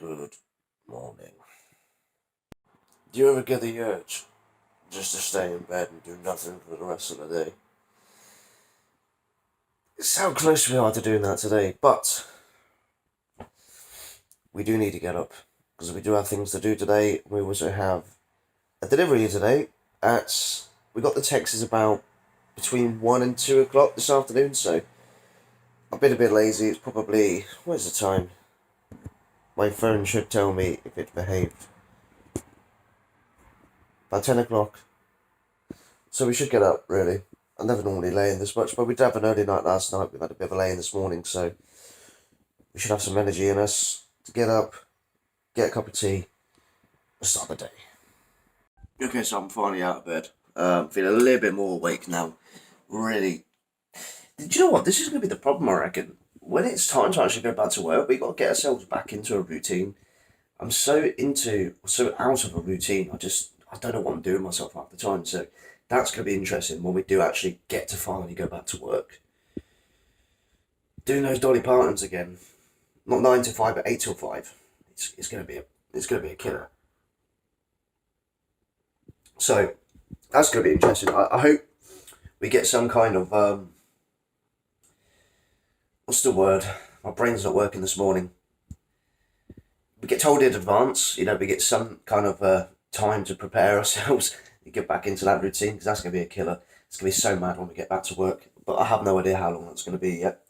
Good morning. Do you ever get the urge just to stay in bed and do nothing for the rest of the day? It's how close we are to doing that today, but we do need to get up because we do have things to do today. We also have a delivery today we got the texts about between 1 and 2 o'clock this afternoon, so I've been a bit lazy. It's probably, where's the time? My phone should tell me if it behaved. About 10 o'clock. So we should get up, really. I never normally lay in this much, but we did have an early night last night. We've had a bit of a lay in this morning, so we should have some energy in us to get up, get a cup of tea, and start the day. Okay, so I'm finally out of bed. Feeling a little bit more awake now. Really. Do you know what? This is going to be the problem, I reckon. When it's time to actually go back to work, we've got to get ourselves back into a routine. I'm so out of a routine. I don't know what I'm doing myself half the time. So that's going to be interesting when we do actually get to finally go back to work. Doing those Dolly Partons again, not 9 to 5, but 8 till 5. It's going to be a killer. So that's going to be interesting. I hope we get some kind of what's the word? My brain's not working this morning. We get told in advance, we get some kind of time to prepare ourselves and get back into that routine, because that's going to be a killer. It's going to be so mad when we get back to work, but I have no idea how long that's going to be yet.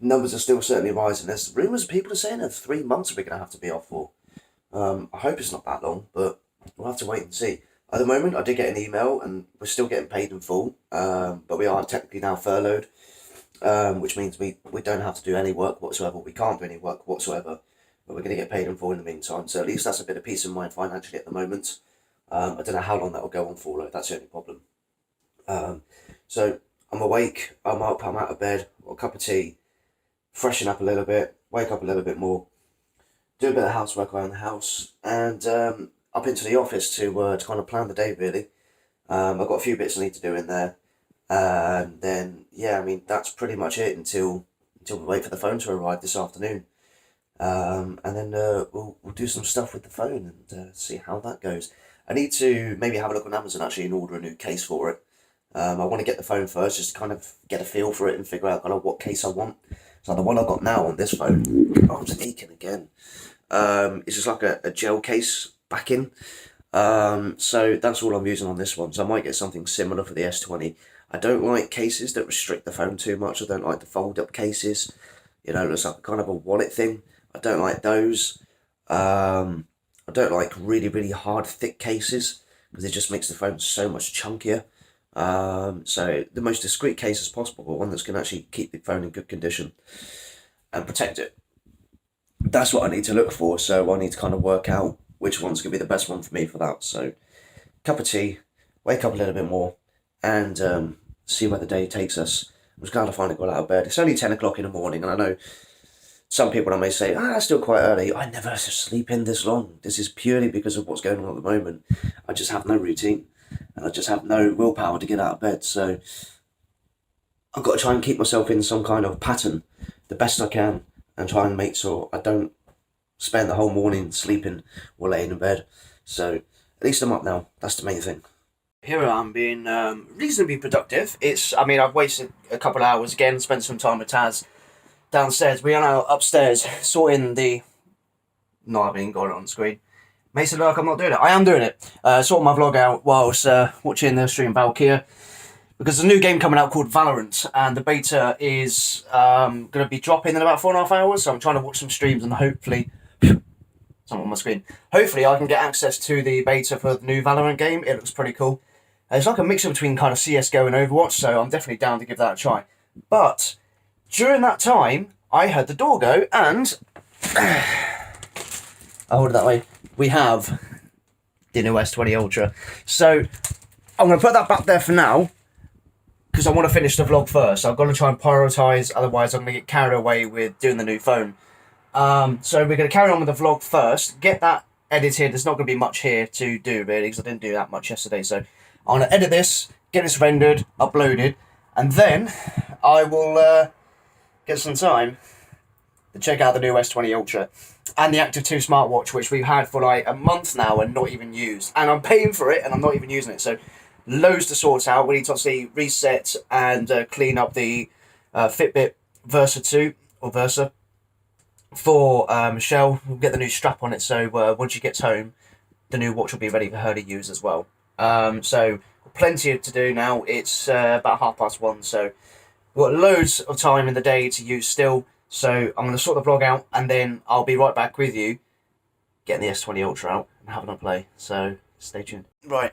Numbers are still certainly rising. There's rumours people are saying that 3 months we're going to have to be off for. I hope it's not that long, but we'll have to wait and see. At the moment, I did get an email, and we're still getting paid in full, but we are technically now furloughed. Which means we don't have to do any work whatsoever. We can't do any work whatsoever, but we're going to get paid in full in the meantime. So at least that's a bit of peace of mind financially at the moment. I don't know how long that will go on for, though. That's the only problem. So I'm awake, I'm up, I'm out of bed, got a cup of tea, freshen up a little bit, wake up a little bit more, do a bit of housework around the house, and up into the office to kind of plan the day, really. I've got a few bits I need to do in there. And then, that's pretty much it until we wait for the phone to arrive this afternoon. And then we'll do some stuff with the phone and see how that goes. I need to maybe have a look on Amazon actually and order a new case for it. I want to get the phone first, just to kind of get a feel for it and figure out kind of what case I want. So the one I've got now on this phone, I'm sneaking again. It's just like a gel case backing. So that's all I'm using on this one. So I might get something similar for the S20. I don't like cases that restrict the phone too much. I don't like the fold-up cases. It's like kind of a wallet thing. I don't like those. I don't like really, really hard, thick cases because it just makes the phone so much chunkier. So the most discreet case as possible, but one that's going to actually keep the phone in good condition and protect it. That's what I need to look for. So I need to kind of work out which one's going to be the best one for me for that. So cup of tea, wake up a little bit more, and see where the day takes us. I'm just glad I finally got out of bed. It's only 10 o'clock in the morning, and I know some people may say, it's still quite early. I never sleep in this long. This is purely because of what's going on at the moment. I just have no routine, and I just have no willpower to get out of bed. So I've got to try and keep myself in some kind of pattern the best I can, and try and make sure I don't spend the whole morning sleeping or laying in bed. So at least I'm up now. That's the main thing. Here I am being reasonably productive. I've wasted a couple of hours again, spent some time with Taz downstairs. We are now upstairs sorting the... No, I haven't even got it on the screen. Makes it look like I'm not doing it. I am doing it. Sorting my vlog out whilst watching the stream Valkyria. Because there's a new game coming out called Valorant, and the beta is going to be dropping in about 4.5 hours. So I'm trying to watch some streams and hopefully... Something on my screen. Hopefully I can get access to the beta for the new Valorant game. It looks pretty cool. It's like a mixture between kind of CSGO and Overwatch, so I'm definitely down to give that a try. But during that time, I heard the door go, and I'll hold it that way. We have the new S20 Ultra. So I'm going to put that back there for now, because I want to finish the vlog first. I've got to try and prioritise, otherwise I'm going to get carried away with doing the new phone. So we're going to carry on with the vlog first, get that edited. There's not going to be much here to do, really, because I didn't do that much yesterday. So I'm going to edit this, get this rendered, uploaded, and then I will get some time check out the new S20 Ultra and the Active 2 smartwatch, which we've had for like a month now and not even used. And I'm paying for it and I'm not even using it. So loads to sort out. We need to obviously reset and clean up the Fitbit Versa 2 or Versa for Michelle. We'll get the new strap on it, so once she gets home, the new watch will be ready for her to use as well. So plenty to do now. It's about 1:30, so we've got loads of time in the day to use still. So I'm going to sort the vlog out, and then I'll be right back with you, getting the S20 Ultra out and having a play. So stay tuned. Right,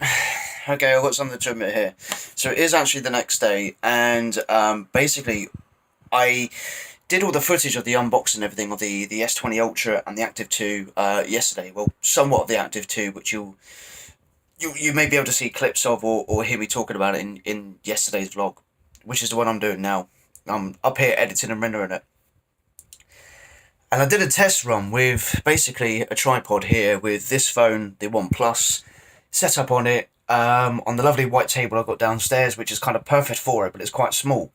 okay, I've got something to admit here. So it is actually the next day, and basically I did all the footage of the unboxing and everything of the S20 Ultra and the Active 2 yesterday. Well, somewhat of the Active 2, which you may be able to see clips of or hear me talking about it in yesterday's vlog, which is the one I'm doing now. I'm up here editing and rendering it. And I did a test run with basically a tripod here with this phone, the OnePlus, set up on it, on the lovely white table I've got downstairs, which is kind of perfect for it, but it's quite small.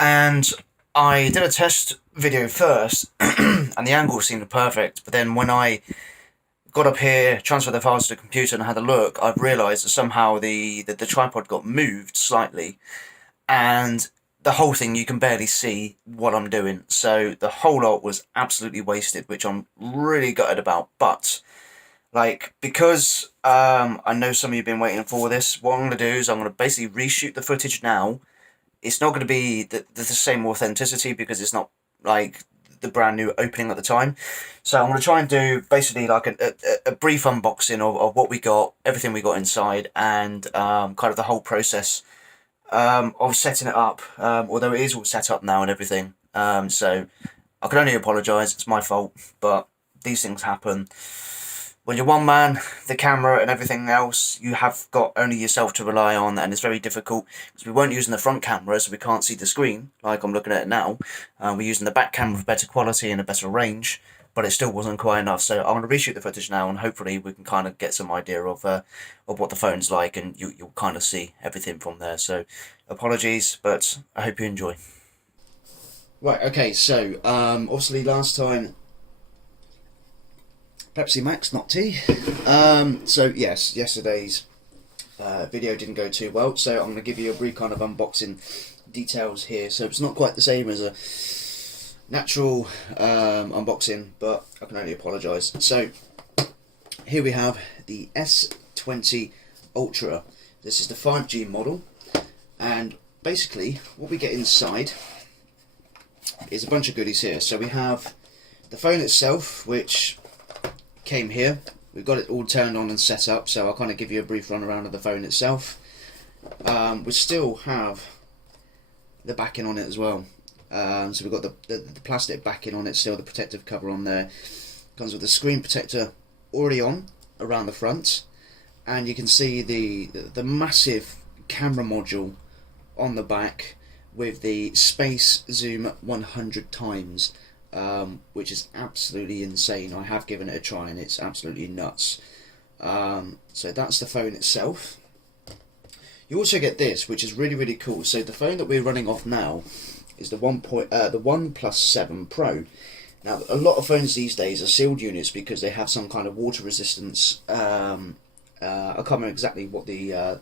And I did a test video first, and the angle seemed perfect, but then when I got up here, transferred the files to the computer and had a look, I've realised that somehow the tripod got moved slightly, and the whole thing, you can barely see what I'm doing. So the whole lot was absolutely wasted, which I'm really gutted about. But like, because I know some of you have been waiting for this, what I'm going to do is I'm going to basically reshoot the footage now. It's not going to be the same authenticity because it's not like the brand new opening at the time. So I'm going to try and do basically like a brief unboxing of what we got, everything we got inside, and kind of the whole process of setting it up, although it is all set up now and everything. So I can only apologise, it's my fault, but these things happen. When you're one man, the camera and everything else, you have got only yourself to rely on, and it's very difficult because we weren't using the front camera, so we can't see the screen like I'm looking at it now. We're using the back camera for better quality and a better range, but it still wasn't quite enough. So I'm going to reshoot the footage now, and hopefully we can kind of get some idea of what the phone's like, and you'll kind of see everything from there. So apologies, but I hope you enjoy. Right, okay, so obviously last time, Pepsi Max, not tea. So yes, yesterday's video didn't go too well, so I'm going to give you a brief kind of unboxing details here. So it's not quite the same as a natural unboxing, but I can only apologise. So here we have the S20 Ultra. This is the 5G model, and basically what we get inside is a bunch of goodies here. So we have the phone itself, which came here. We've got it all turned on and set up, so I'll kind of give you a brief run around of the phone itself. We still have the backing on it as well. So we've got the plastic backing on it, still the protective cover on there. Comes with the screen protector already on around the front, and you can see the massive camera module on the back with the space zoom 100 times, which is absolutely insane. I have given it a try and it's absolutely nuts. So that's the phone itself. You also get this, which is really cool. So the phone that we're running off now is the OnePlus 7 Pro. Now a lot of phones these days are sealed units because they have some kind of water resistance. I can't remember exactly what the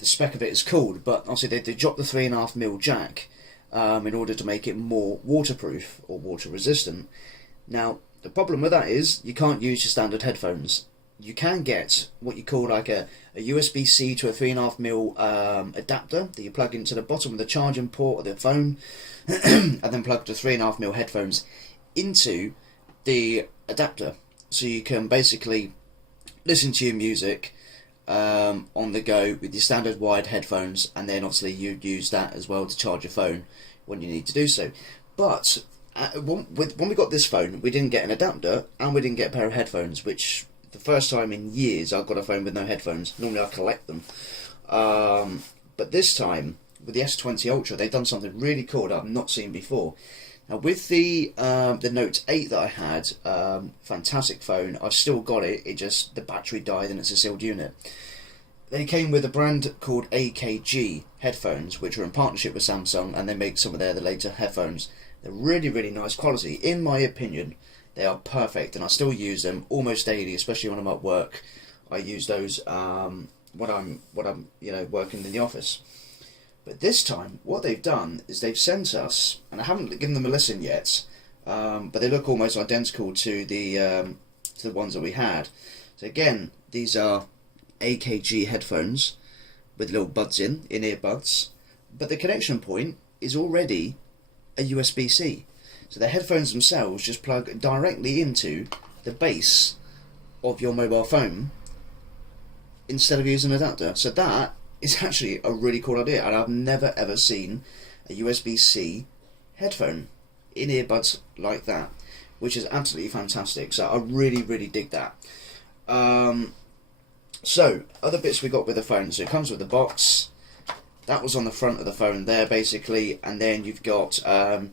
spec of it is called, but obviously they dropped the 3.5mm jack in order to make it more waterproof or water resistant. Now the problem with that is you can't use your standard headphones. You can get what you call like a USB-C to a 3.5mm adapter that you plug into the bottom of the charging port of the phone and then plug the 3.5mm headphones into the adapter, so you can basically listen to your music on the go with your standard wired headphones, and then obviously you'd use that as well to charge your phone when you need to do so. But when we got this phone, we didn't get an adapter and we didn't get a pair of headphones, which the first time in years I've got a phone with no headphones. Normally I collect them, but this time with the S20 Ultra they've done something really cool that I've not seen before. Now with the Note 8 that I had, fantastic phone, I've still got it, it just, the battery died and it's a sealed unit. They came with a brand called AKG headphones, which are in partnership with Samsung, and they make some of their later headphones. They're really, really nice quality. In my opinion, they are perfect, and I still use them almost daily, especially when I'm at work. I use those when I'm working in the office. But this time, what they've done is they've sent us, and I haven't given them a listen yet, but they look almost identical to the ones that we had. So again, these are AKG headphones with little buds in-ear buds, but the connection point is already a USB-C. So the headphones themselves just plug directly into the base of your mobile phone instead of using an adapter. So that is actually a really cool idea, and I've never ever seen a USB-C headphone in earbuds like that, which is absolutely fantastic. So I really, really dig that. So other bits we got with the phone. So it comes with the box. That was on the front of the phone there, basically, and then you've got I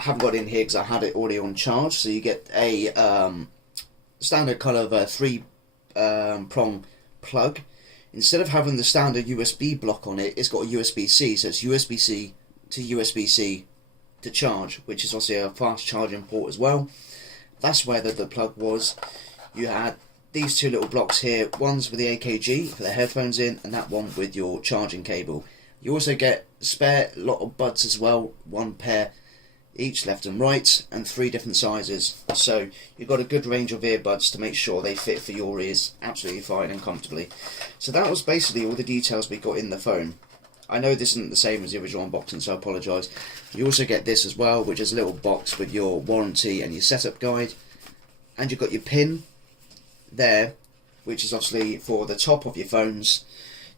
haven't got it in here because I had it already on charge. So you get a standard kind of 3-prong plug. Instead of having the standard USB block on it, it's got a USB-C, so it's USB-C to USB-C to charge, which is also a fast charging port as well. That's where the plug was. You had these two little blocks here, one's with the AKG for the headphones in, and that one with your charging cable. You also get a spare lot of buds as well, one pair each left and right, and 3 different sizes. So you've got a good range of earbuds to make sure they fit for your ears absolutely fine and comfortably. So that was basically all the details we got in the phone. I know this isn't the same as the original unboxing, so I apologise. You also get this as well, which is a little box with your warranty and your setup guide. And you've got your pin there, which is obviously for the top of your phones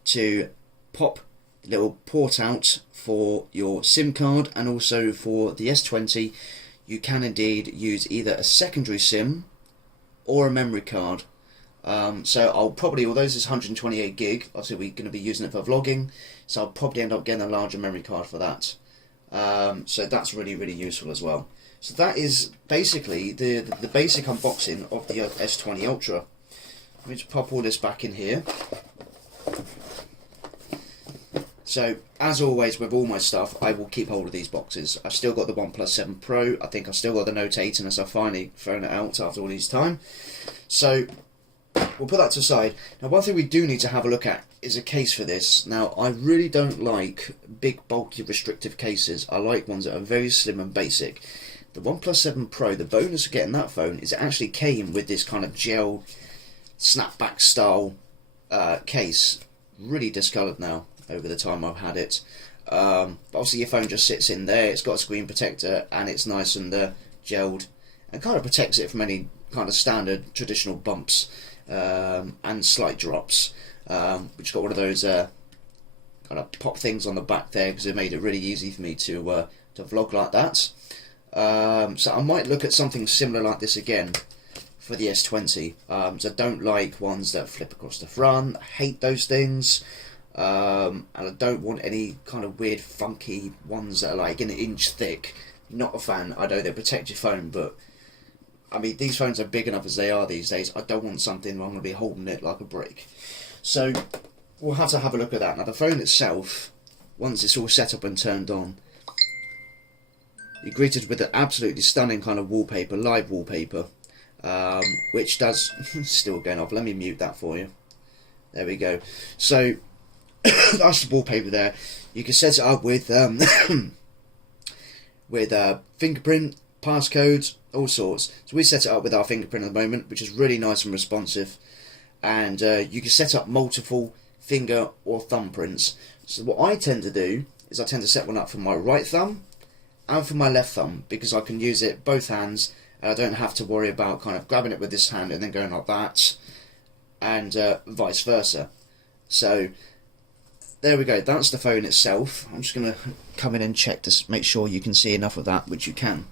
to pop the little port out for your SIM card, and also for the S20 you can indeed use either a secondary SIM or a memory card. So I'll probably, although this is 128 gig, obviously we're going to be using it for vlogging, so I'll probably end up getting a larger memory card for that. So that's really, really useful as well. So that is basically the basic unboxing of the S20 Ultra. Let me just pop all this back in here. So, as always with all my stuff, I will keep hold of these boxes. I've still got the OnePlus 7 Pro. I think I've still got the Note 8 unless I've finally thrown it out after all this time. So, we'll put that to the side. Now, one thing we do need to have a look at is a case for this. Now, I really don't like big, bulky, restrictive cases. I like ones that are very slim and basic. The OnePlus 7 Pro, the bonus of getting that phone is it actually came with this kind of gel snapback style case. Really discoloured now over the time I've had it. But obviously your phone just sits in there, it's got a screen protector, and it's nice and gelled, and kind of protects it from any kind of standard traditional bumps and slight drops. Which got one of those kind of pop things on the back there, because it made it really easy for me to vlog like that. So I might look at something similar like this again for the S20. So I don't like ones that flip across the front. I hate those things. And I don't want any kind of weird funky ones that are like an inch thick. Not a fan. I know they protect your phone, but I mean, these phones are big enough as they are these days. I don't want something where I'm going to be holding it like a brick. So we'll have to have a look at that. Now the phone itself, once it's all set up and turned on, you're greeted with an absolutely stunning kind of wallpaper, live wallpaper, which does still going off. Let me mute that for you. There we go. So that's the wallpaper there. You can set it up with fingerprint, passcodes, all sorts. So we set it up with our fingerprint at the moment, which is really nice and responsive. And you can set up multiple finger or thumb prints. So what I tend to do is I tend to set one up for my right thumb and for my left thumb, because I can use it both hands, and I don't have to worry about kind of grabbing it with this hand and then going like that, and vice versa. So there we go, that's the phone itself. I'm just going to come in and check to make sure you can see enough of that, which you can.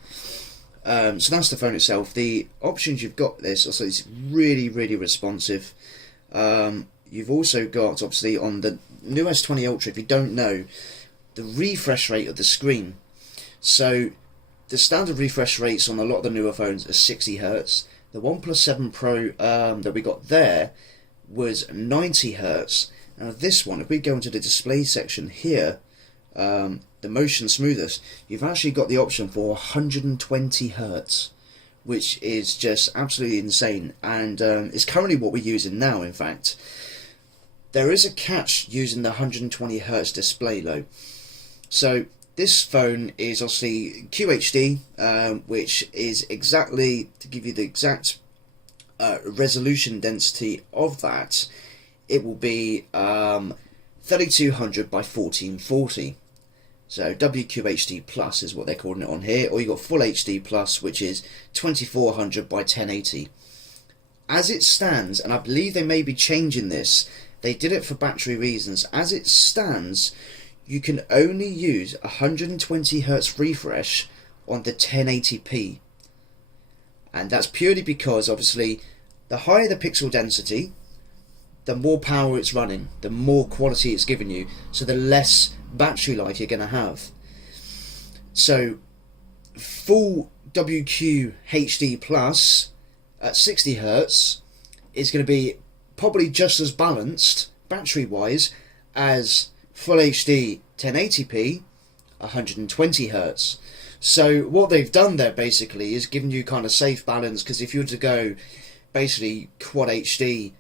So that's the phone itself. The options you've got this, so it's really, really responsive. You've also got, obviously, on the new S20 Ultra, if you don't know, the refresh rate of the screen. So the standard refresh rates on a lot of the newer phones are 60 Hz. The OnePlus 7 Pro that we got there was 90 Hz. Now this one, if we go into the display section here, the motion smoothest, you've actually got the option for 120 hertz, which is just absolutely insane, and it's currently what we're using now. In fact, there is a catch using the 120 hertz display though. So this phone is obviously QHD, which is exactly, to give you the exact resolution density of that, it will be 3200 by 1440. So WQHD Plus is what they're calling it on here, or you got Full HD Plus, which is 2400 by 1080. As it stands, and I believe they may be changing this, they did it for battery reasons. As it stands, you can only use 120 Hz refresh on the 1080p. And that's purely because, obviously, the higher the pixel density, the more power it's running, the more quality it's giving you, so the less battery life you're going to have. So full WQ HD Plus at 60 Hz is going to be probably just as balanced battery wise as Full HD 1080p 120 Hz. So what they've done there basically is given you kind of safe balance, because if you were to go basically Quad HD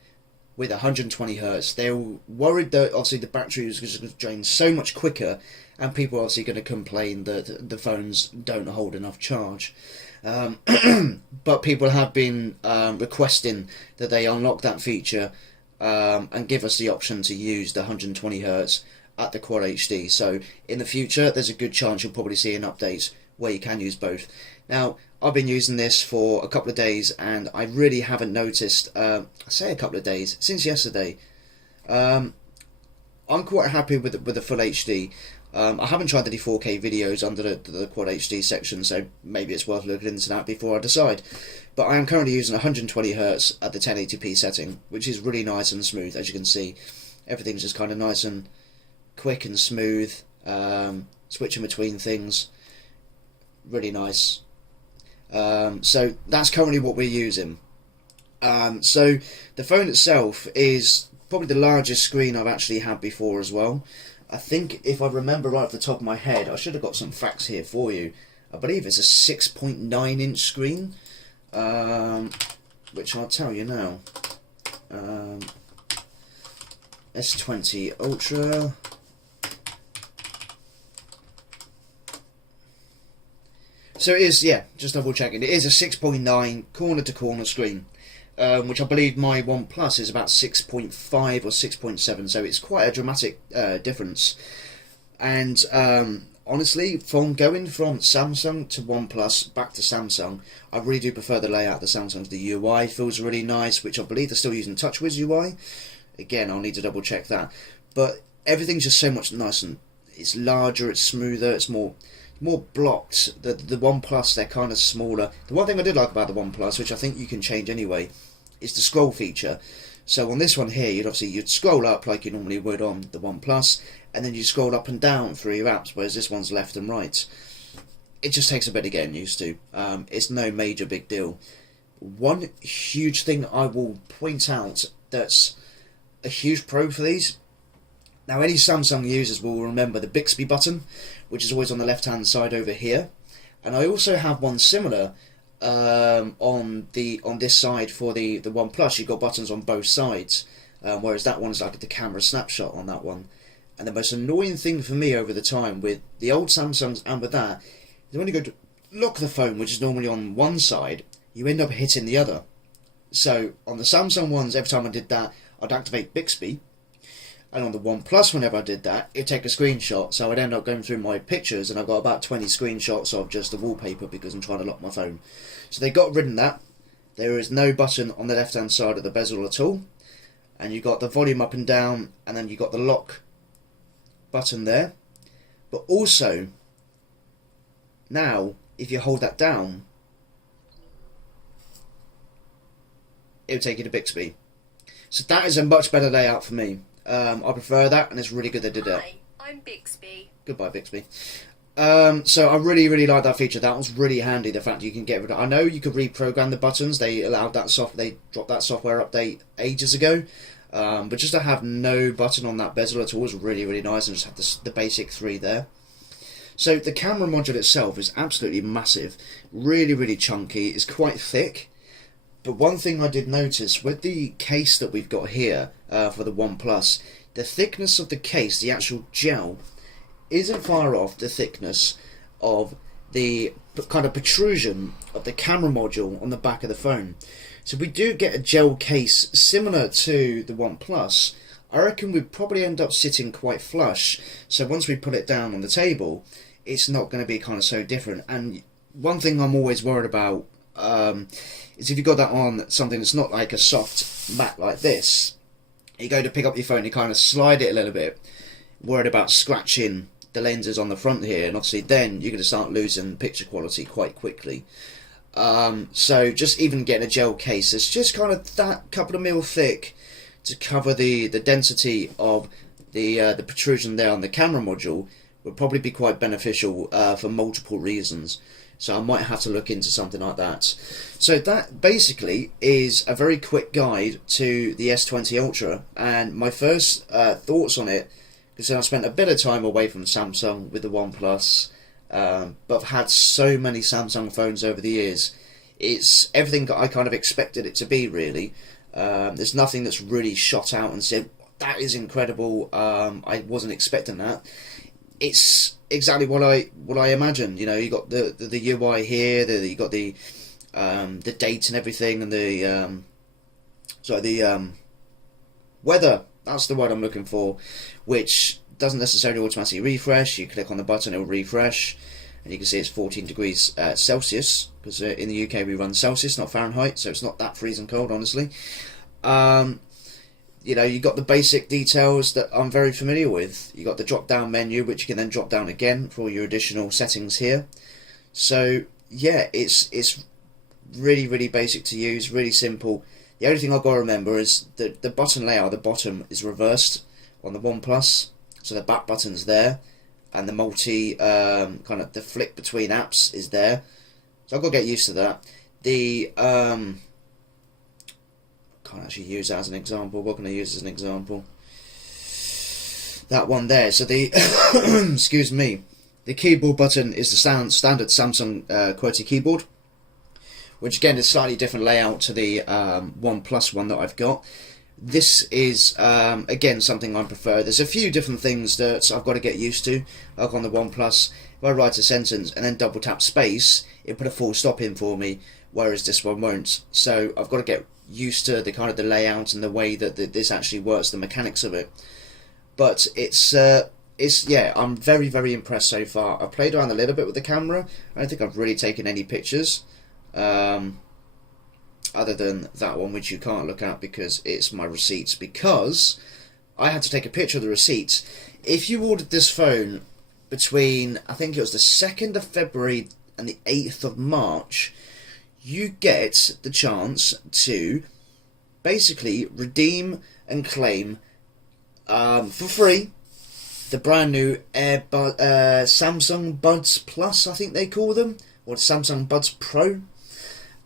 with 120 Hz, they're worried that obviously the battery is going to drain so much quicker, and people are obviously going to complain that the phones don't hold enough charge. But people have been requesting that they unlock that feature and give us the option to use the 120 Hz at the Quad HD. So in the future, there's a good chance you'll probably see an update where you can use both. Now, I've been using this for a couple of days, and I really haven't noticed, I say a couple of days, since yesterday. I'm quite happy with the Full HD. I haven't tried any 4K videos under the Quad HD section, so maybe it's worth looking into that before I decide. But I am currently using 120 Hz at the 1080p setting, which is really nice and smooth. As you can see, everything's just kind of nice and quick and smooth, switching between things, really nice. So that's currently what we're using. So the phone itself is probably the largest screen I've actually had before as well. I think, if I remember right off the top of my head, I should have got some facts here for you. I believe it's a 6.9 inch screen, which I'll tell you now. S20 Ultra. So it is, yeah, just double checking. It is a 6.9 corner to corner screen, which I believe my OnePlus is about 6.5 or 6.7, so it's quite a dramatic difference. And honestly, from going from Samsung to OnePlus back to Samsung, I really do prefer the layout of the Samsung. The UI feels really nice, which I believe they're still using TouchWiz UI. Again, I'll need to double check that. But everything's just so much nicer. And it's larger, it's smoother, it's more blocked. The OnePlus, they're kind of smaller. The one thing I did like about the OnePlus, which I think you can change anyway, is the scroll feature. So on this one here, you'd scroll up like you normally would on the OnePlus, and then you scroll up and down through your apps, whereas this one's left and right. It just takes a bit of getting used to. It's no major big deal. One huge thing I will point out that's a huge pro for these. Now, any Samsung users will remember the Bixby button, which is always on the left-hand side over here. And I also have one similar on this side for the OnePlus. You've got buttons on both sides, whereas that one's like the camera snapshot on that one. And the most annoying thing for me over the time with the old Samsungs and with that is when you go to lock the phone, which is normally on one side, you end up hitting the other. So on the Samsung ones, every time I did that, I'd activate Bixby. And on the OnePlus, whenever I did that, it'd take a screenshot. So I'd end up going through my pictures, and I've got about 20 screenshots of just the wallpaper because I'm trying to lock my phone. So they got rid of that. There is no button on the left-hand side of the bezel at all. And you've got the volume up and down, and then you've got the lock button there. But also, now, if you hold that down, it'll take you to Bixby. So that is a much better layout for me. I prefer that, and it's really good they did it. Hi, I'm Bixby. Goodbye, Bixby. So I really like that feature. That was really handy. The fact you can get rid of. I know you could reprogram the buttons. They allowed that They dropped that software update ages ago. But just to have no button on that bezel at all was really nice, and just have the basic three there. So the camera module itself is absolutely massive, really, really chunky. It's quite thick. But one thing I did notice with the case that we've got here for the OnePlus, the thickness of the case, the actual gel, isn't far off the thickness of the kind of protrusion of the camera module on the back of the phone. So we do get a gel case similar to the OnePlus. I reckon we'd probably end up sitting quite flush. So once we put it down on the table, it's not going to be kind of so different. And one thing I'm always worried about is if you've got that on something that's not like a soft mat like this, you go to pick up your phone, you kind of slide it a little bit, worried about scratching the lenses on the front here, and obviously then you're going to start losing picture quality quite quickly. So just even getting a gel case, it's just kind of that couple of mil thick to cover the density of the protrusion there on the camera module would probably be quite beneficial for multiple reasons. So I might have to look into something like that. So that basically is a very quick guide to the S20 Ultra, and my first thoughts on it, because I've spent a bit of time away from Samsung with the OnePlus, but I've had so many Samsung phones over the years. It's everything that I kind of expected it to be, really. There's nothing that's really shot out and said, that is incredible, I wasn't expecting that. It's exactly what I imagined. You know, you got the UI here, you got the date and everything, and the weather. That's the word I'm looking for, which doesn't necessarily automatically refresh. You click on the button, it will refresh, and you can see it's 14 degrees Celsius, because in the UK we run Celsius, not Fahrenheit, so it's not that freezing cold, honestly. You know, you got the basic details that I'm very familiar with. You got the drop down menu, which you can then drop down again for all your additional settings here. So yeah, it's really, really basic to use, really simple. The only thing I've got to remember is that the button layout at the bottom is reversed on the OnePlus, so the back button's there, and the multi kind of the flick between apps is there. So I've got to get used to that. The can't actually use that as an example. What can I use as an example? That one there. So the excuse me, the keyboard button is the standard Samsung QWERTY keyboard, which again is slightly different layout to the OnePlus one that I've got. This is again something I prefer. There's a few different things that I've got to get used to. Like on the OnePlus, if I write a sentence and then double tap space, it put a full stop in for me, whereas this one won't. So I've got to get used to the kind of the layout and the way that this actually works, the mechanics of it. But it's yeah, I'm very, very impressed so far. I played around a little bit with the camera. I don't think I've really taken any pictures, other than that one, which you can't look at because it's my receipts, because I had to take a picture of the receipts. If you ordered this phone between, I think it was the 2nd of February and the 8th of March, you get the chance to basically redeem and claim for free the brand new Samsung Buds Plus, I think they call them, or Samsung Buds Pro.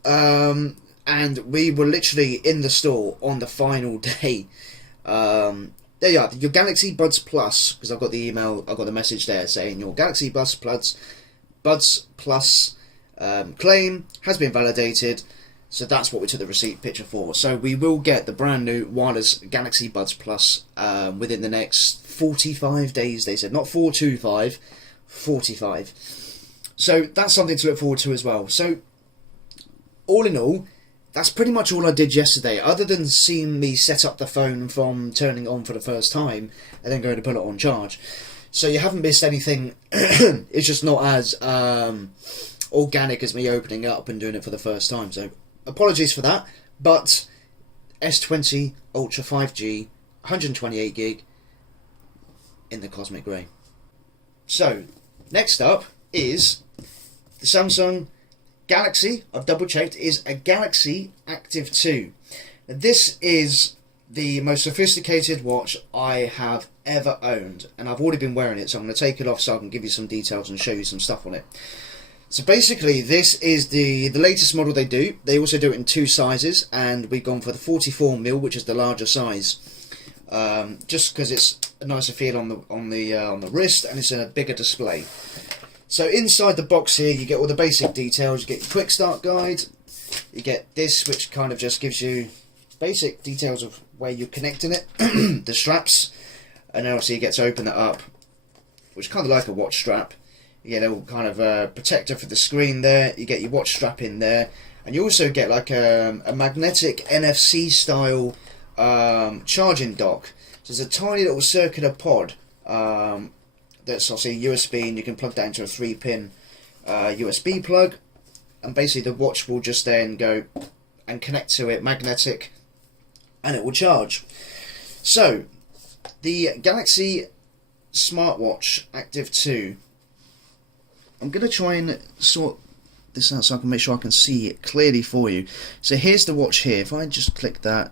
And we were literally in the store on the final day. There you are, your Galaxy Buds Plus, because I've got the email, I've got the message there saying your Galaxy Buds Plus claim has been validated. So that's what we took the receipt picture for. So we will get the brand new wireless Galaxy Buds Plus within the next 45 days, they said. Not 425, 45. So that's something to look forward to as well. So all in all, that's pretty much all I did yesterday, other than seeing me set up the phone from turning it on for the first time and then going to put it on charge. So you haven't missed anything. It's just not as organic as me opening it up and doing it for the first time. So apologies for that. But S20 Ultra 5G, 128 gig in the cosmic grey. So next up is the Samsung Galaxy, I've double checked, is a Galaxy Active 2. Now, this is the most sophisticated watch I have ever owned, and I've already been wearing it, so I'm going to take it off so I can give you some details and show you some stuff on it. So basically this is the latest model they do. They also do it in two sizes, and we've gone for the 44mm, which is the larger size, just because it's a nicer feel on the wrist, and it's in a bigger display. So inside the box here, you get all the basic details. You get your quick start guide. You get this, which kind of just gives you basic details of where you're connecting it, the straps, and then obviously you get to open it up, which is kind of like a watch strap. You get a little kind of protector for the screen there. You get your watch strap in there, and you also get like a magnetic NFC style charging dock. So there's a tiny little circular pod that's obviously USB, and you can plug that into a 3-pin USB plug, and basically the watch will just then go and connect to it, magnetic, and it will charge. So the Galaxy smartwatch Active 2, I'm going to try and sort this out so I can make sure I can see it clearly for you. So here's the watch here. If I just click that,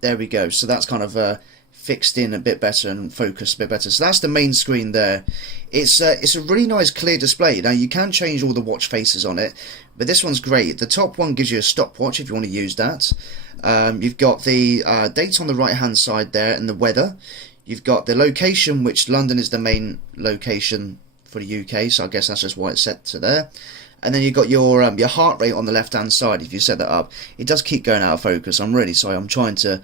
there we go. So that's kind of fixed in a bit better and focused a bit better. So that's the main screen there. It's a really nice clear display. Now you can change all the watch faces on it, but this one's great. The top one gives you a stopwatch if you want to use that. You've got the date on the right hand side there and the weather. You've got the location, which London is the main location for the UK, so I guess that's just why it's set to there. And then you've got your heart rate on the left hand side. If you set that up, it does keep going out of focus. I'm really sorry. I'm trying to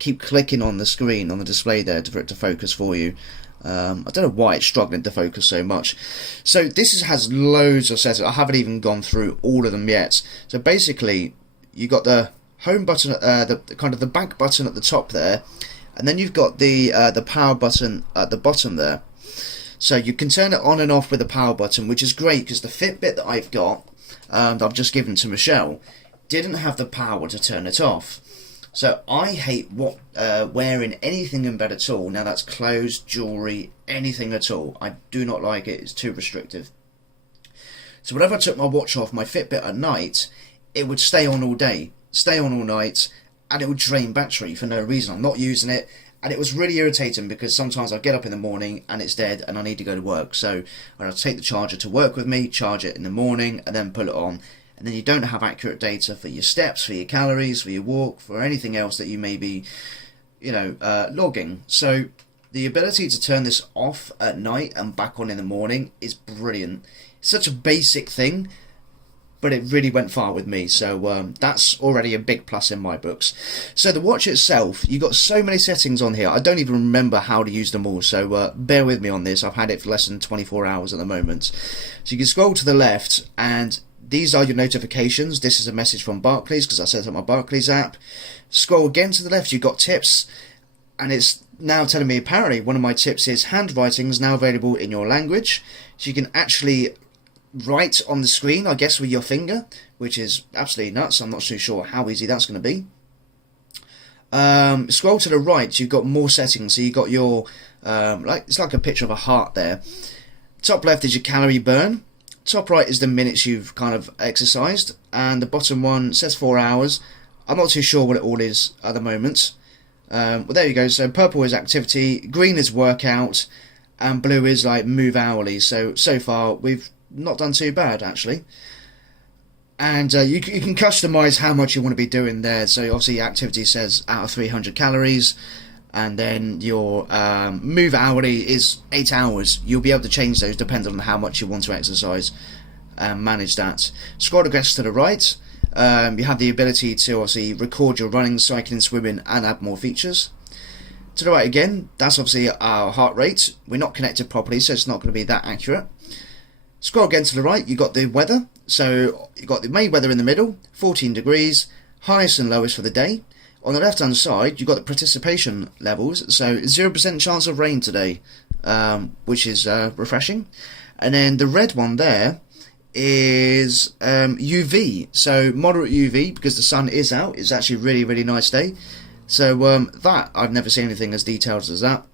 keep clicking on the screen, on the display there, for it to focus for you. I don't know why it's struggling to focus so much. So this has loads of settings. I haven't even gone through all of them yet. So basically, you got the home button, the kind of the back button at the top there, and then you've got the power button at the bottom there. So you can turn it on and off with the power button, which is great because the Fitbit that I've got, that I've just given to Michelle, didn't have the power to turn it off. So I hate wearing anything in bed at all. Now that's clothes, jewellery, anything at all. I do not like it. It's too restrictive. So whenever I took my watch off, my Fitbit at night, it would stay on all day, stay on all night, and it would drain battery for no reason. I'm not using it, and it was really irritating because sometimes I get up in the morning and it's dead and I need to go to work. So I'll take the charger to work with me, charge it in the morning, and then put it on. And then you don't have accurate data for your steps, for your calories, for your walk, for anything else that you may be, logging. So the ability to turn this off at night and back on in the morning is brilliant. It's such a basic thing, but it really went far with me. So that's already a big plus in my books. So the watch itself, you've got so many settings on here. I don't even remember how to use them all. So bear with me on this. I've had it for less than 24 hours at the moment. So you can scroll to the left, and these are your notifications. This is a message from Barclays because I set up my Barclays app. Scroll again to the left, you've got tips, and it's now telling me apparently one of my tips is handwriting is now available in your language. So you can actually write on the screen, I guess, with your finger, which is absolutely nuts. I'm not too sure how easy that's going to be. Scroll to the right, you've got more settings. So you've got your, it's like a picture of a heart there. Top left is your calorie burn. Top right is the minutes you've kind of exercised, and the bottom one says 4 hours. I'm not too sure what it all is at the moment. Well, there you go. So purple is activity, green is workout, and blue is like move hourly. So far we've not done too bad actually. And you can customize how much you want to be doing there. So obviously activity says out of 300 calories. And then your move hourly is 8 hours. You'll be able to change those depending on how much you want to exercise and manage that. Scroll across to the right. You have the ability to obviously record your running, cycling, swimming, and add more features. To the right again, that's obviously our heart rate. We're not connected properly, so it's not going to be that accurate. Scroll again to the right, you've got the weather. So you've got the May weather in the middle, 14 degrees, highest and lowest for the day. On the left hand side, you've got the participation levels, so 0% chance of rain today, which is refreshing. And then the red one there is UV, so moderate UV because the sun is out. It's actually a really, really nice day. So that, I've never seen anything as detailed as that.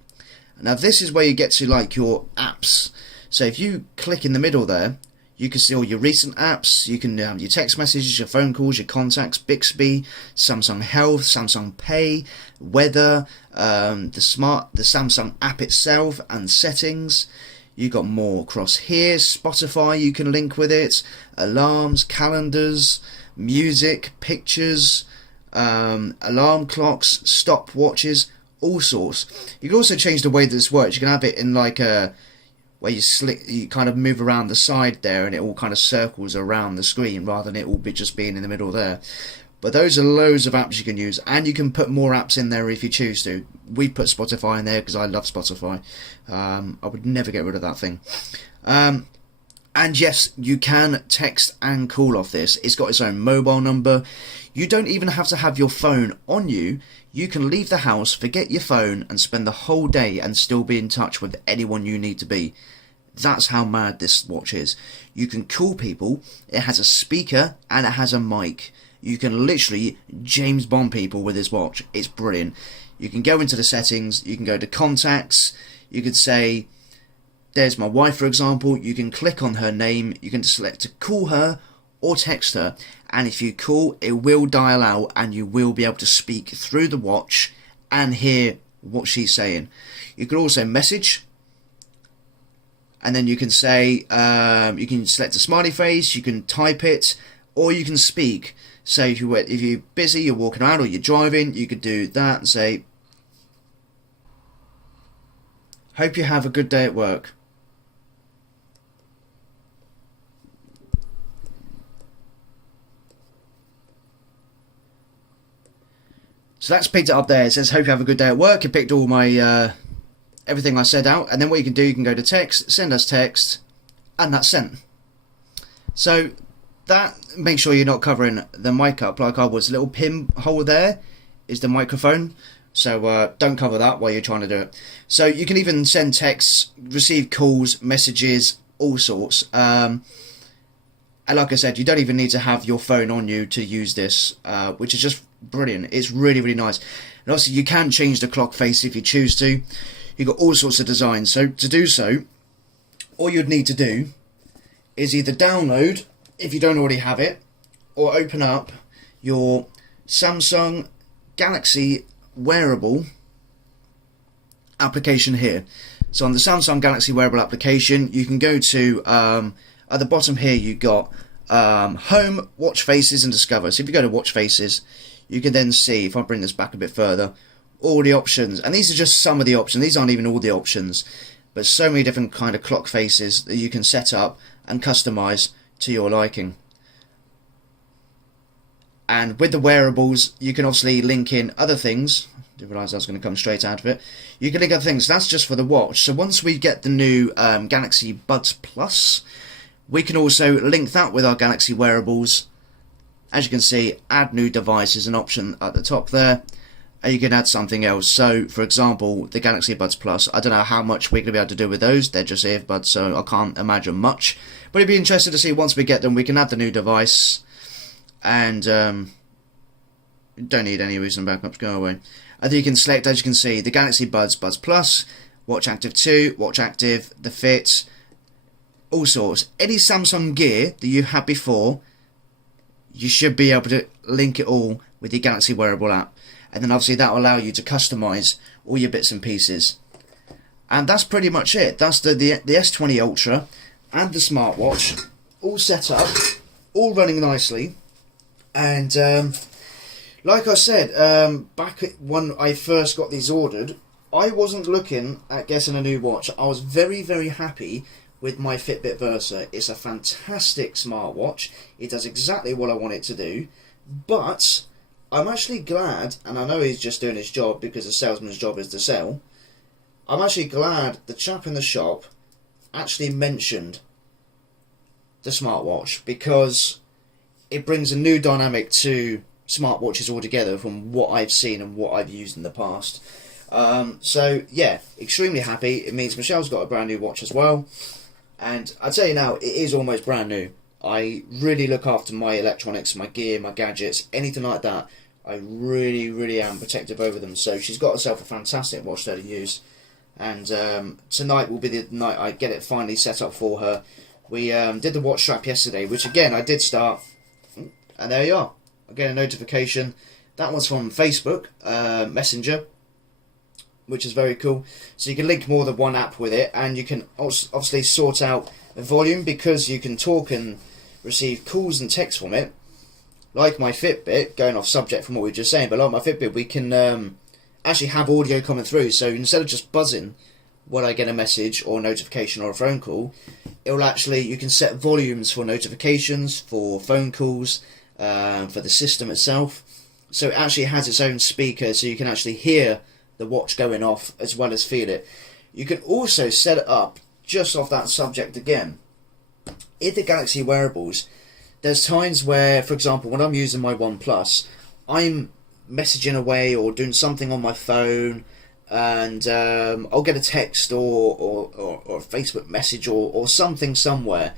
Now this is where you get to like your apps. So if you click in the middle there, you can see all your recent apps. You can have your text messages, your phone calls, your contacts, Bixby, Samsung Health, Samsung Pay, weather, the Samsung app itself, and settings. You got more across here. Spotify, you can link with it. Alarms, calendars, music, pictures, alarm clocks, stopwatches, all sorts. You can also change the way that this works. You can have it in like a where you kind of move around the side there, and it all kind of circles around the screen rather than it all be just being in the middle there. But those are loads of apps you can use, and you can put more apps in there if you choose to. We put Spotify in there because I love Spotify. I would never get rid of that thing. And yes, you can text and call off this. It's got its own mobile number. You don't even have to have your phone on you. You can leave the house, forget your phone, and spend the whole day and still be in touch with anyone you need to be. That's how mad this watch is. You can call people. It has a speaker and it has a mic. You can literally James Bond people with this watch. It's brilliant. You can go into the settings. You can go to contacts. You could say, there's my wife, for example. You can click on her name. You can select to call her or text her. And if you call, it will dial out and you will be able to speak through the watch and hear what she's saying. You can also message. And then you can say, you can select a smiley face. You can type it or you can speak. So if you're busy, you're walking around or you're driving, you could do that and say, hope you have a good day at work. So that's picked it up there. It says, hope you have a good day at work. It picked all my, everything I said out. And then what you can do, you can go to text, send us text, and that's sent. So that, make sure you're not covering the mic up like I was. A little pin hole there is the microphone. So don't cover that while you're trying to do it. So you can even send texts, receive calls, messages, all sorts. And like I said, you don't even need to have your phone on you to use this, which is just brilliant. It's really, really nice. And also you can change the clock face if you choose to. You've got all sorts of designs. So to do so, all you'd need to do is either download, if you don't already have it, or open up your Samsung Galaxy wearable application here. So on the Samsung Galaxy wearable application, you can go to, at the bottom here, you've got Home, Watch Faces and Discover. So if you go to Watch Faces, you can then see, if I bring this back a bit further, all the options. And these are just some of the options. These aren't even all the options. But so many different kind of clock faces that you can set up and customize to your liking. And with the wearables, you can obviously link in other things. I didn't realise I was going to come straight out of it. You can link other things. That's just for the watch. So once we get the new Galaxy Buds Plus, we can also link that with our Galaxy wearables. As you can see, add new device is an option at the top there. And you can add something else. So, for example, the Galaxy Buds Plus, I don't know how much we're going to be able to do with those. They're just earbuds, so I can't imagine much. But it'd be interesting to see once we get them, we can add the new device. And don't need any recent backups, go away. And then you can select, as you can see, the Galaxy Buds Plus, Watch Active 2, Watch Active, the Fit, all sorts. Any Samsung gear that you had before, you should be able to link it all with your Galaxy wearable app. And then obviously that will allow you to customize all your bits and pieces. And that's pretty much it. That's the S20 Ultra and the smartwatch all set up, all running nicely. And like I said, back when I first got these ordered, I wasn't looking at getting a new watch. I was very, very happy with my Fitbit Versa. It's a fantastic smartwatch. It does exactly what I want it to do. But I'm actually glad, and I know he's just doing his job because a salesman's job is to sell. I'm actually glad the chap in the shop actually mentioned the smartwatch, because it brings a new dynamic to smartwatches altogether from what I've seen and what I've used in the past. So yeah, extremely happy. It means Michelle's got a brand new watch as well, and I'll tell you now, it is almost brand new. I really look after my electronics, my gear, my gadgets, anything like that. I really, really am protective over them. So she's got herself a fantastic watch there to use. And tonight will be the night I get it finally set up for her. We did the watch strap yesterday, which again I did start. And there you are. I get a notification. That one's from Facebook Messenger, which is very cool. So you can link more than one app with it. And you can obviously sort out the volume, because you can talk and receive calls and texts from it. Like my Fitbit, going off subject from what we were just saying, but like my Fitbit, we can actually have audio coming through. So instead of just buzzing when I get a message or a notification or a phone call, it will actually, you can set volumes for notifications, for phone calls, for the system itself. So it actually has its own speaker, so you can actually hear the watch going off as well as feel it. You can also set it up, just off that subject again, in the Galaxy wearables. There's times where, for example, when I'm using my OnePlus, I'm messaging away or doing something on my phone, and I'll get a text or a Facebook message or something somewhere,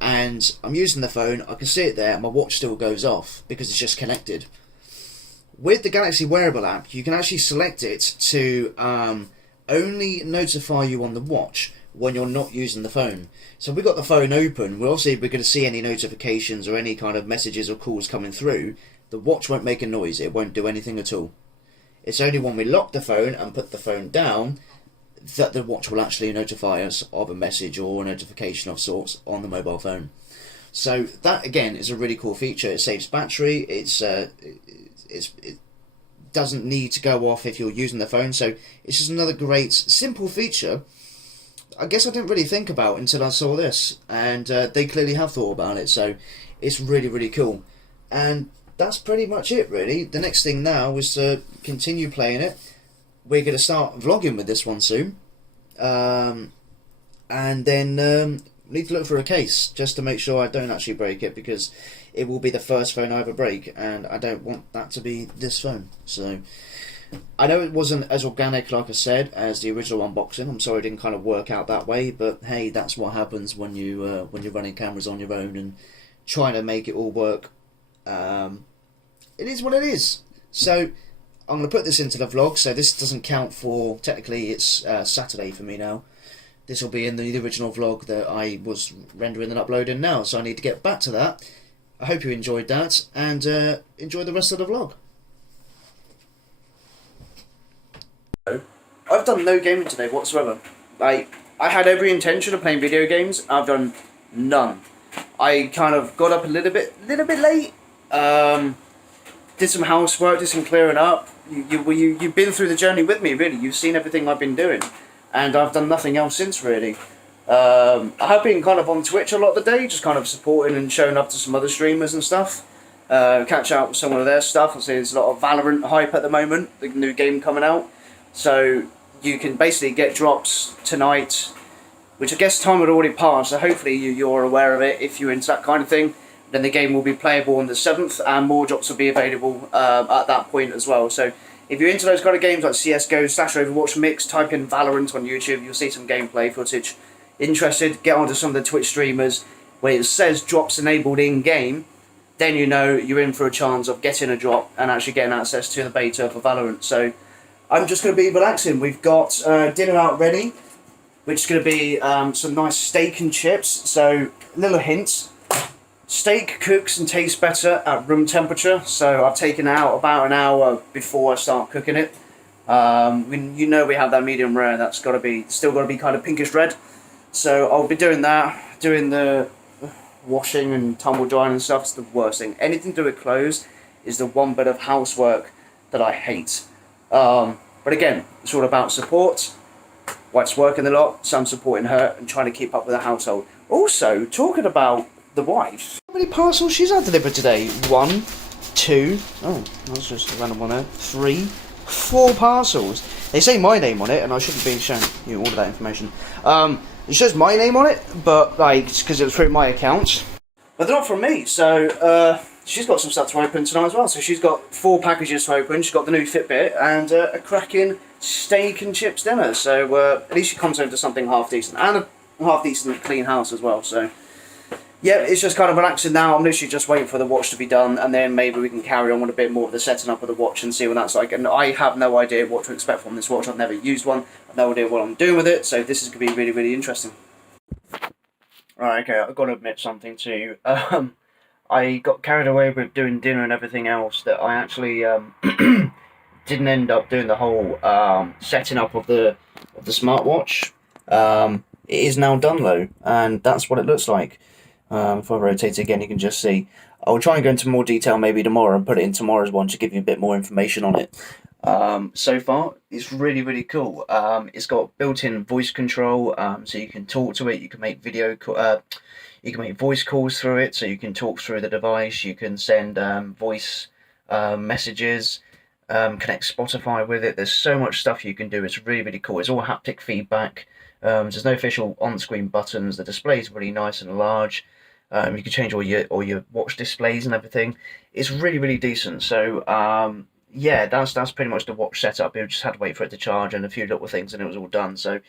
and I'm using the phone, I can see it there, my watch still goes off because it's just connected. With the Galaxy Wearable app, you can actually select it to only notify you on the watch when you're not using the phone. So if we've got the phone open, we're going to see any notifications or any kind of messages or calls coming through. The watch won't make a noise, it won't do anything at all. It's only when we lock the phone and put the phone down that the watch will actually notify us of a message or a notification of sorts on the mobile phone. So that again is a really cool feature. It saves battery, it doesn't need to go off if you're using the phone, so it's just another great simple feature I guess I didn't really think about until I saw this, and they clearly have thought about it, so it's really, really cool. And that's pretty much it, really. The next thing now is to continue playing it. We're going to start vlogging with this one soon, and then need to look for a case just to make sure I don't actually break it, because it will be the first phone I ever break, and I don't want that to be this phone. So I know it wasn't as organic, like I said, as the original unboxing. I'm sorry it didn't kind of work out that way, but hey, that's what happens when you're running cameras on your own and trying to make it all work. It is what it is. So I'm going to put this into the vlog, so this doesn't count for, technically it's Saturday for me now. This will be in the original vlog that I was rendering and uploading now, so I need to get back to that. I hope you enjoyed that, and enjoy the rest of the vlog. I've done no gaming today whatsoever. I had every intention of playing video games. I've done none. I kind of got up a little bit late. Did some housework, did some clearing up. You've been through the journey with me, really. You've seen everything I've been doing, and I've done nothing else since, really. I have been kind of on Twitch a lot of the day, just kind of supporting and showing up to some other streamers and stuff. Catch out with some of their stuff. I see there's a lot of Valorant hype at the moment, the new game coming out. So you can basically get drops tonight, which I guess time had already passed, so hopefully you're aware of it if you're into that kind of thing. Then the game will be playable on the 7th, and more drops will be available at that point as well. So if you're into those kind of games like CSGO, /Overwatch Mix, type in Valorant on YouTube, you'll see some gameplay footage. Interested, get onto some of the Twitch streamers where it says drops enabled in-game, then you know you're in for a chance of getting a drop and actually getting access to the beta for Valorant. So I'm just going to be relaxing. We've got dinner out ready, which is going to be some nice steak and chips. So, little hint, steak cooks and tastes better at room temperature. So I've taken it out about an hour before I start cooking it. You know we have that medium rare. That's still got to be kind of pinkish red. So I'll be doing that, doing the washing and tumble drying and stuff. It's the worst thing. Anything to do with clothes is the one bit of housework that I hate. But again, it's all about support. Wife's working a lot, so I'm supporting her and trying to keep up with the household. Also, talking about the wife, how many parcels she's had delivered today? 1, 2, oh, that's just a random one there. 3, 4 parcels. They say my name on it, and I shouldn't be showing you all of that information. It says my name on it, but like, it's because it was through my account. But they're not from me, so she's got some stuff to open tonight as well. So she's got 4 packages to open. She's got the new Fitbit and a cracking steak and chips dinner. So at least she comes home to something half decent, and a half decent clean house as well. So yeah, it's just kind of relaxing now. I'm literally just waiting for the watch to be done, and then maybe we can carry on with a bit more of the setting up of the watch and see what that's like. And I have no idea what to expect from this watch. I've never used one. I've no idea what I'm doing with it. So this is going to be really, really interesting. Right, okay, I've got to admit something to you. I got carried away with doing dinner and everything else that I actually didn't end up doing the whole setting up of the smartwatch. It is now done though, and that's what it looks like. If I rotate it again, you can just see. I'll try and go into more detail maybe tomorrow and put it in tomorrow's one to give you a bit more information on it. So far, it's really, really cool. It's got built-in voice control, so you can talk to it. You can make you can make voice calls through it, so you can talk through the device. You can send voice messages, connect Spotify with it. There's so much stuff you can do. It's really, really cool. It's all haptic feedback. There's no official on-screen buttons. The display is really nice and large. You can change all your watch displays and everything. It's really, really decent. So yeah, that's pretty much the watch setup. You just had to wait for it to charge and a few little things, and it was all done. So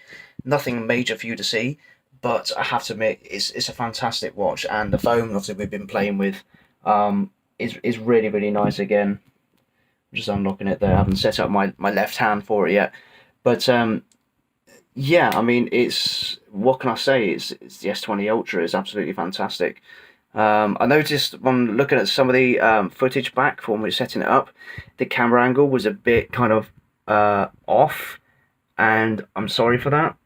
nothing major for you to see, but I have to admit, it's a fantastic watch, and the foam obviously we've been playing with is really, really nice. Again, I'm just unlocking it there. I haven't set up my left hand for it yet, but yeah, I mean, it's what can I say? It's the S20 Ultra is absolutely fantastic. I noticed when looking at some of the footage back when we were setting it up, the camera angle was a bit kind of off, and I'm sorry for that.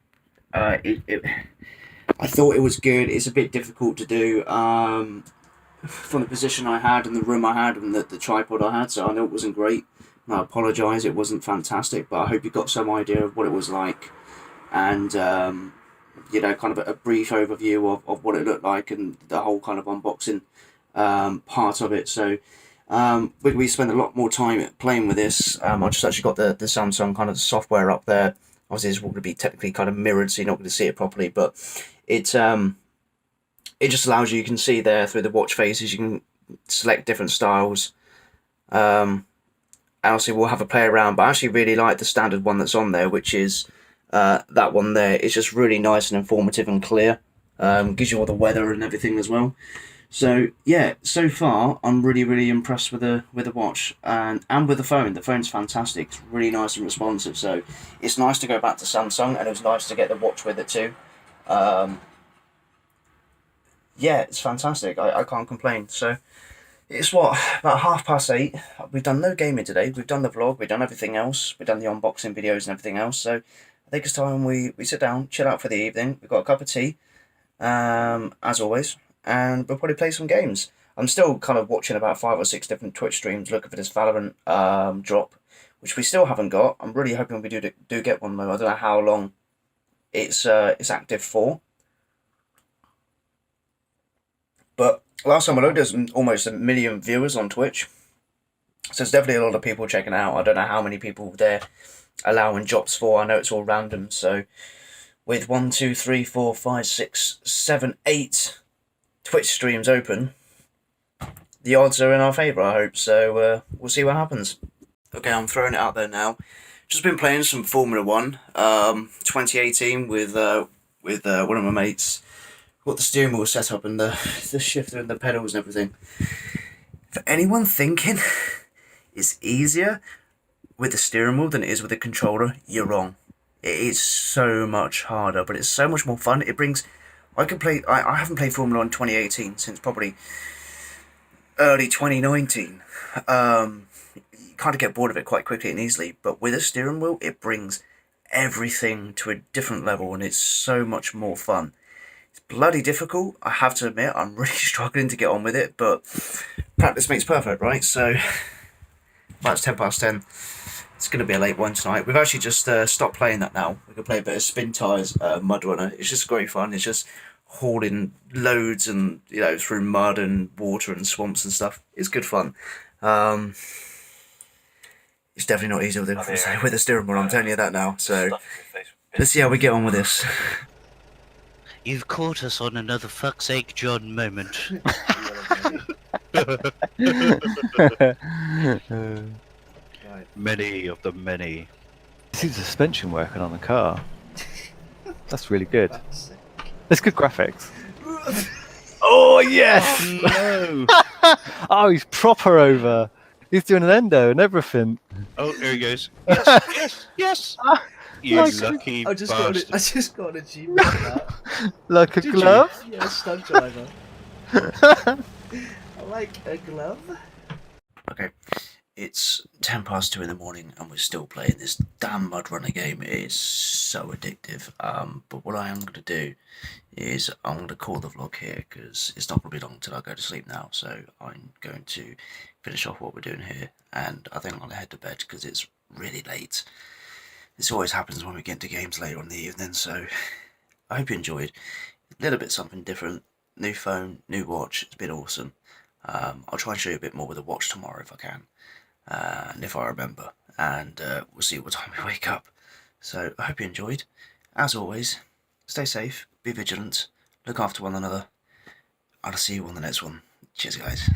I thought it was good. It's a bit difficult to do from the position I had and the room I had and the tripod I had, so I know it wasn't great. I apologise, it wasn't fantastic, but I hope you got some idea of what it was like, and you know, kind of a brief overview of what it looked like and the whole kind of unboxing part of it. So we spent a lot more time playing with this. I just actually got the Samsung kind of software up there. Obviously, it's going to be technically kind of mirrored, so you're not going to see it properly, but it just allows you can see there through the watch faces, you can select different styles. And obviously, we'll have a play around, but I actually really like the standard one that's on there, which is that one there. It's just really nice and informative and clear. Gives you all the weather and everything as well. So yeah, so far I'm really, really impressed with the watch and with the phone. The phone's fantastic. It's really nice and responsive. So it's nice to go back to Samsung, and it was nice to get the watch with it too. Yeah, it's fantastic. I can't complain. So it's what, about 8:30. We've done no gaming today. We've done the vlog. We've done everything else. We've done the unboxing videos and everything else. So I think it's time we sit down, chill out for the evening. We've got a cup of tea, as always, and we'll probably play some games. I'm still kind of watching about 5 or 6 different Twitch streams looking for this Valorant drop, which we still haven't got. I'm really hoping we do get one though. I don't know how long it's active for. But last time I looked, there's almost 1 million viewers on Twitch. So there's definitely a lot of people checking it out. I don't know how many people they're allowing drops for. I know it's all random. So with 1, 2, 3, 4, 5, 6, 7, 8 Twitch streams open, the odds are in our favour, I hope. So we'll see what happens. Okay, I'm throwing it out there now. Just been playing some Formula 1 2018 with one of my mates. Got the steering wheel set up and the shifter and the pedals and everything. For anyone thinking it's easier with the steering wheel than it is with the controller, you're wrong. It is so much harder, but it's so much more fun. It brings... I haven't played Formula 1 2018 since probably early 2019. You kind of get bored of it quite quickly and easily, but with a steering wheel, it brings everything to a different level, and it's so much more fun. It's bloody difficult, I have to admit. I'm really struggling to get on with it, but practice makes perfect, right? So, well, it's 10:10. It's going to be a late one tonight. We've actually just stopped playing that now. We can play a bit of Spin Tires Mud Runner. It's just great fun. It's just hauling loads and, you know, through mud and water and swamps and stuff. It's good fun. It's definitely not easy with a steering wheel, I'm telling you that now. So, let's see how we get on with this. You've caught us on another fuck's sake John moment. Many of the many. See the suspension working on the car. That's really good. That's good graphics. Oh yes! No! Oh, he's proper over. He's doing an endo and everything. Oh, there he goes. Yes, yes, yes! You Like- lucky I just got an achievement for that. Like a Did glove? you? Yeah, stunt driver. I like a glove. Okay. It's 10 past 2 in the morning and we're still playing this damn Mud Runner game. It is so addictive. But what I am going to do is I'm going to call the vlog here because it's not going to be long until I go to sleep now. So I'm going to finish off what we're doing here, and I think I'm going to head to bed because it's really late. This always happens when we get into games later on in the evening, so I hope you enjoyed. A little bit something different. New phone, new watch. It's been awesome. I'll try and show you a bit more with the watch tomorrow if I can, and if I remember. And we'll see what time we wake up. So I hope you enjoyed. As always, stay safe, be vigilant, look after one another. I'll see you on the next one. Cheers, guys.